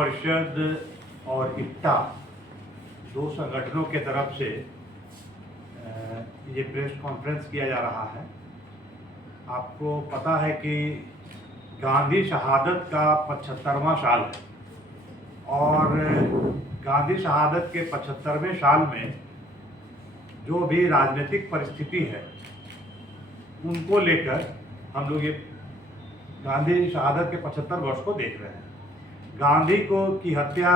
परिषद और इक्टा दो संगठनों के तरफ से ये प्रेस कॉन्फ्रेंस किया जा रहा है। आपको पता है कि गांधी शहादत का 75वां साल है और गांधी शहादत के 75वें साल में जो भी राजनीतिक परिस्थिति है उनको लेकर हम लोग ये गांधी शहादत के 75 वर्ष को देख रहे हैं। गांधी को की हत्या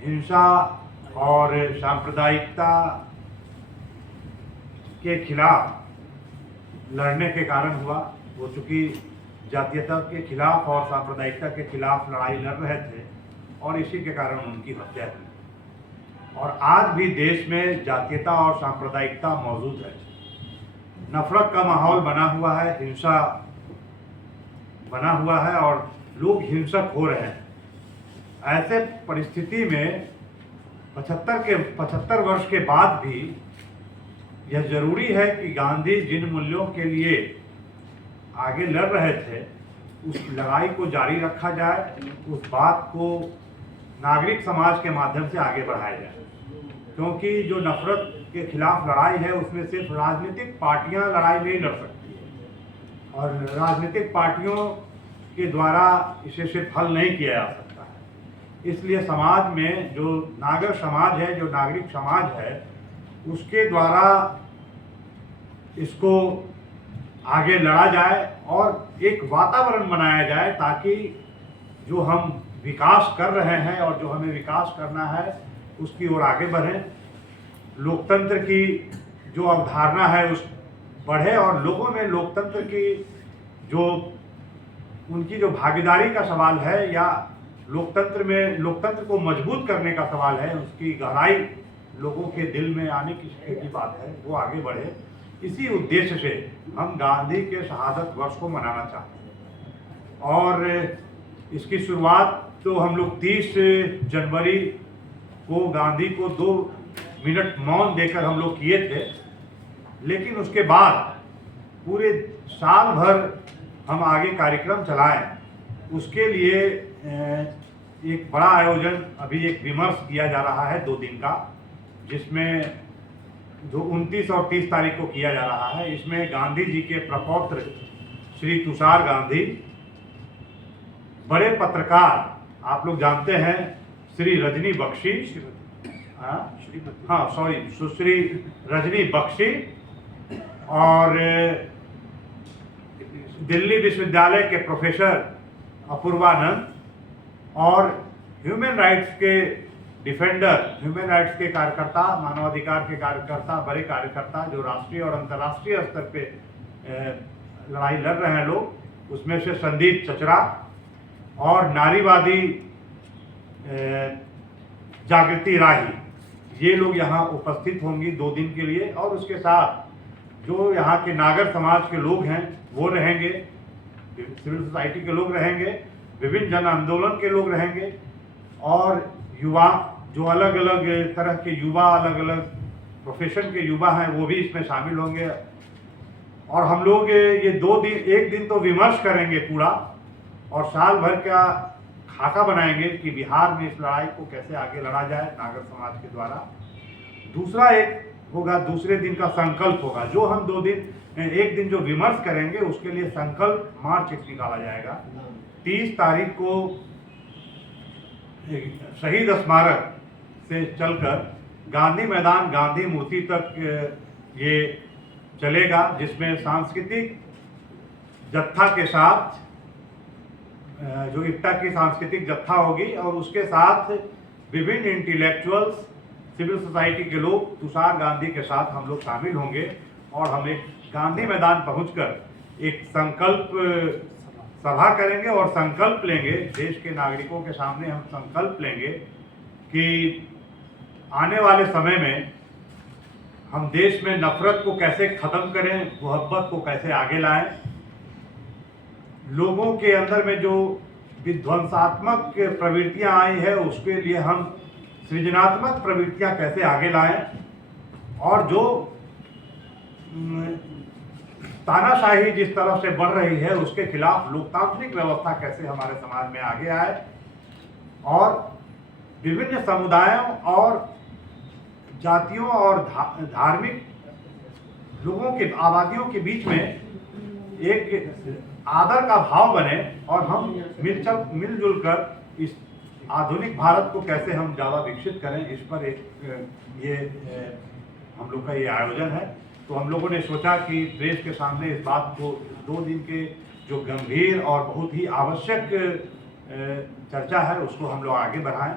हिंसा और सांप्रदायिकता के खिलाफ लड़ने के कारण हुआ। वो चूँकि जातीयता के खिलाफ और सांप्रदायिकता के खिलाफ लड़ाई लड़ रहे थे और इसी के कारण उनकी हत्या हुई। और आज भी देश में जातीयता और सांप्रदायिकता मौजूद है। नफरत का माहौल बना हुआ है, हिंसा बना हुआ है और लोग हिंसक हो रहे हैं। ऐसे परिस्थिति में 75 वर्ष के बाद भी यह जरूरी है कि गांधी जिन मूल्यों के लिए आगे लड़ रहे थे उस लड़ाई को जारी रखा जाए, उस बात को नागरिक समाज के माध्यम से आगे बढ़ाया जाए। क्योंकि जो नफरत के खिलाफ लड़ाई है उसमें सिर्फ राजनीतिक पार्टियां लड़ाई नहीं लड़ सकती है और राजनीतिक पार्टियों के द्वारा इसे सिर्फ हल नहीं किया जा सकता है। इसलिए समाज में जो नागर समाज है, जो नागरिक समाज है, उसके द्वारा इसको आगे लड़ा जाए और एक वातावरण बनाया जाए ताकि जो हम विकास कर रहे हैं और जो हमें विकास करना है उसकी ओर आगे बढ़ें। लोकतंत्र की जो अवधारणा है उस बढ़े और लोगों में लोकतंत्र की जो उनकी जो भागीदारी का सवाल है या लोकतंत्र को मजबूत करने का सवाल है, उसकी गहराई लोगों के दिल में आने की बात है, वो आगे बढ़े। इसी उद्देश्य से हम गांधी के शहादत वर्ष को मनाना चाहते हैं और इसकी शुरुआत तो हम लोग 30 जनवरी को गांधी को 2 मिनट मौन देकर हम लोग किए थे। लेकिन उसके बाद पूरे साल भर हम आगे कार्यक्रम चलाएं। उसके लिए एक बड़ा आयोजन अभी एक विमर्श किया जा रहा है 2 दिन का, जिसमें जो 29 और 30 तारीख को किया जा रहा है। इसमें गांधी जी के प्रपौत्र श्री तुषार गांधी, बड़े पत्रकार आप लोग जानते हैं श्री रजनी बख्शी, सुश्री रजनी बख्शी और दिल्ली विश्वविद्यालय के प्रोफेसर अपूर्वानंद और ह्यूमन राइट्स के डिफेंडर, ह्यूमन राइट्स के कार्यकर्ता, मानवाधिकार के कार्यकर्ता, बड़े कार्यकर्ता जो राष्ट्रीय और अंतर्राष्ट्रीय स्तर पे लड़ाई लड़ रहे हैं लोग, उसमें से संदीप चचरा और नारीवादी जागृति राही, ये लोग यहाँ उपस्थित होंगी 2 दिन के लिए। और उसके साथ जो यहाँ के नागर समाज के लोग हैं वो रहेंगे, सिविल सोसाइटी के लोग रहेंगे, विभिन्न जन आंदोलन के लोग रहेंगे और युवा जो अलग अलग तरह के युवा, अलग अलग प्रोफेशन के युवा हैं वो भी इसमें शामिल होंगे। और हम लोग ये 2 दिन, एक दिन तो विमर्श करेंगे पूरा और साल भर का खाका बनाएंगे कि बिहार में इस लड़ाई को कैसे आगे लड़ा जाए नागर समाज के द्वारा। दूसरा एक होगा, दूसरे दिन का संकल्प होगा, जो हम 2 दिन, एक दिन जो विमर्श करेंगे उसके लिए संकल्प मार्च एक निकाला जाएगा। 30 तारीख को शहीद स्मारक से चलकर गांधी मैदान, गांधी मूर्ति तक ये चलेगा, जिसमें सांस्कृतिक जत्था के साथ जो इक्टा की सांस्कृतिक जत्था होगी और उसके साथ विभिन्न इंटेलेक्चुअल्स, सिविल सोसाइटी के लोग तुषार गांधी के साथ हम लोग शामिल होंगे और हम एक गांधी मैदान पहुंचकर एक संकल्प सभा करेंगे और संकल्प लेंगे, देश के नागरिकों के सामने हम संकल्प लेंगे कि आने वाले समय में हम देश में नफरत को कैसे ख़त्म करें, मोहब्बत को कैसे आगे लाएं, लोगों के अंदर में जो विध्वंसात्मक प्रवृत्तियां आई है उसके लिए हम सृजनात्मक प्रवृत्तियां कैसे आगे लाएं और जो तानाशाही जिस तरह से बढ़ रही है उसके खिलाफ लोकतांत्रिक व्यवस्था कैसे हमारे समाज में आगे आए, और विभिन्न समुदायों और जातियों और धार्मिक लोगों के आबादियों के बीच में एक आदर का भाव बने और हम मिलजुल कर इस आधुनिक भारत को कैसे हम ज़्यादा विकसित करें, इस पर एक हम लोग का ये आयोजन है। तो हम लोगों ने सोचा कि प्रेस के सामने इस बात को 2 दिन के जो गंभीर और बहुत ही आवश्यक चर्चा है उसको हम लोग आगे बढ़ाएं।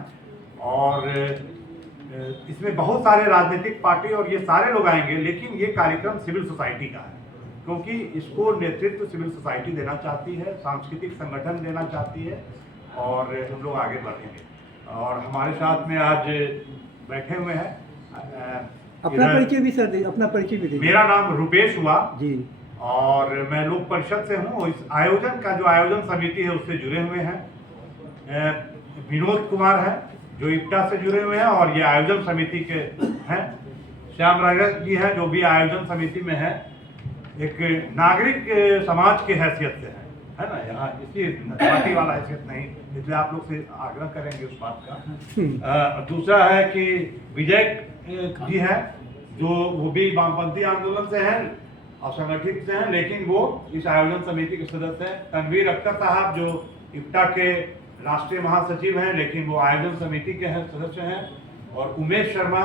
और इसमें बहुत सारे राजनीतिक पार्टी और ये सारे लोग आएंगे, लेकिन ये कार्यक्रम सिविल सोसाइटी का है, क्योंकि इसको नेतृत्व सिविल सोसाइटी देना चाहती है, सांस्कृतिक संगठन देना चाहती है, और हम लोग आगे बढ़ेंगे। और हमारे साथ में आज बैठे हुए हैं, अपना परिचय भी सर, अपना परिचय भी दीजिए। मेरा नाम रुपेश हुआ जी, और मैं लोक परिषद से हूँ। इस आयोजन का जो आयोजन समिति है उससे जुड़े हुए हैं। विनोद कुमार है जो इप्टा से जुड़े हुए हैं और ये आयोजन समिति के हैं। श्याम राजक जी हैं जो भी आयोजन समिति में है, एक नागरिक समाज के हैसियत से है ना, यहाँ इसकी पार्टी वाला हैसियत नहीं, इसलिए आप लोग से आग्रह करेंगे उस बात का। दूसरा है कि विजय जी हैं जो वो भी वामपंथी आंदोलन से हैं और संगठित से हैं, लेकिन वो इस आयोजन समिति के सदस्य हैं। तनवीर अख्तर साहब जो इप्टा के राष्ट्रीय महासचिव हैं, लेकिन वो आयोजन समिति के सदस्य हैं। और उमेश शर्मा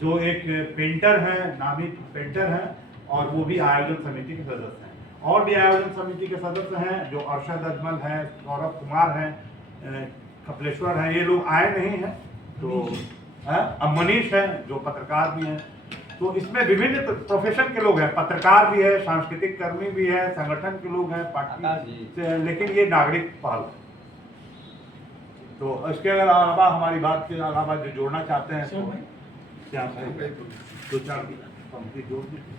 जो एक पेंटर हैं, नामी पेंटर हैं, और वो भी आयोजन समिति के सदस्य हैं। और भी आयोजन समिति के सदस्य हैं जो अरशद अजमल हैं, सौरभ कुमार हैं, कपिलेश्वर हैं, ये लोग आए नहीं हैं। तो अब मनीष हैं जो पत्रकार भी हैं। तो इसमें विभिन्न प्रोफेशन के लोग हैं, पत्रकार भी है, सांस्कृतिक कर्मी भी है, संगठन के लोग हैं, पार्टी से, लेकिन ये नागरिक पहल है। तो इसके अलावा हमारी बात के अलावा जो जोड़ना चाहते हैं तो 2-4 पंक्ति जोड़ दीजिए।